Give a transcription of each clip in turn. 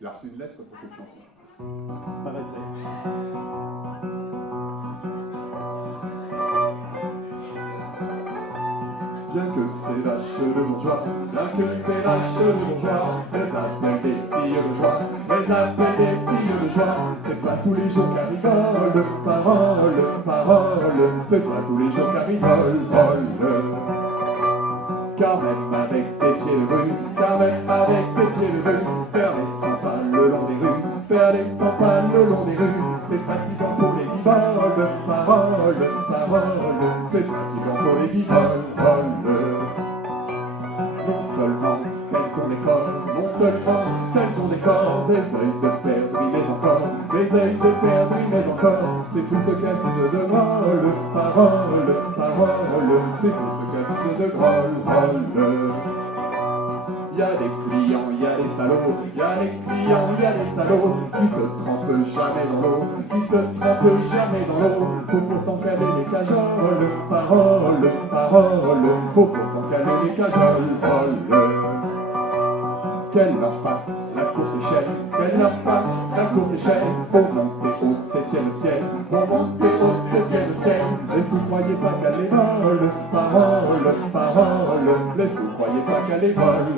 Il a reçu une lettre pour cette chanson. Bien que c'est vache de bourgeois, bien que c'est vache de bourgeois, les appellent des filles de joie, les appellent des filles de joie. C'est pas tous les jours qu'elles rigolent, parole, parole, c'est pas tous les jours qu'elles rigolent, vol. Car même avec des pieds de rue, car même avec des pieds de rue, faire des 100 pas le long des rues, faire des 100 pas le long des rues, c'est fatigant pour les guibolles, parole, parole, c'est fatigant pour les guibolles, non seulement qu'elles ont des corps, non seulement qu'elles ont des corps, des œils de perdrix mais encore, des œils de perdrix mais encore, c'est tout ce qu'elles ont de drôle, parole, parole, c'est tout ce qu'elles ont de drôle. Y a des clients, y a des salauds, y a des clients, y a des salauds qui se trempent jamais dans l'eau, qui se trempent jamais dans l'eau. Faut pourtant caler les cajoles, parole, parole, faut pourtant caler les cajoles, qu'elle leur fasse la courte échelle, qu'elle leur fasse la courte échelle, pour monter au 7e ciel, pour monter au 7e ciel. Et si vous croyez pas qu'elle les vole, parole, parole, les sous croyez pas qu'elle les vole.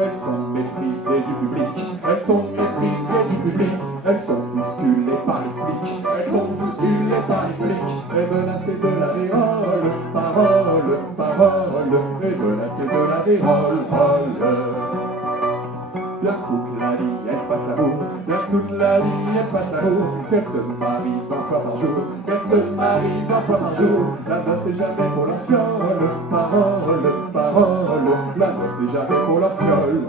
Elles sont méprisées du public, elles sont méprisées du public, elles sont bousculées par les flics, elles sont bousculées par les flics, et menacées de la vérole, parole, parole, et menacées de la vérole, bien toute la vie elle passe l'amour, bien toute la vie elle passe l'amour, qu'elle se marie 20 fois par jour, qu'elle se marie 20 fois par jour, la noce c'est jamais pour la fiole, parole, parole, la noce c'est jamais pour la fiole,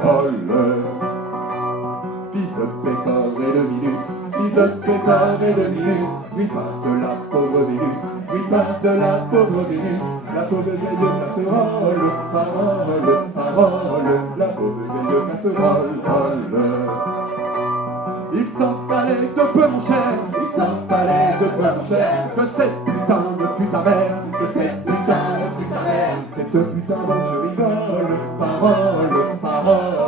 fils de Pécor et de Minus, fils de Pécor et de Minus, oui pas de la pauvre Vénus, oui pas de la pauvre Vénus, la pauvre vieille casserole, parole, parole, la pauvre vieille casserole. Il s'en fallait de peu mon cher, il s'en fallait de peu mon cher, que cette putain ne fût ta mère, que cette putain ne fût ta mère, cette putain dont tu rigoles, parole, parole.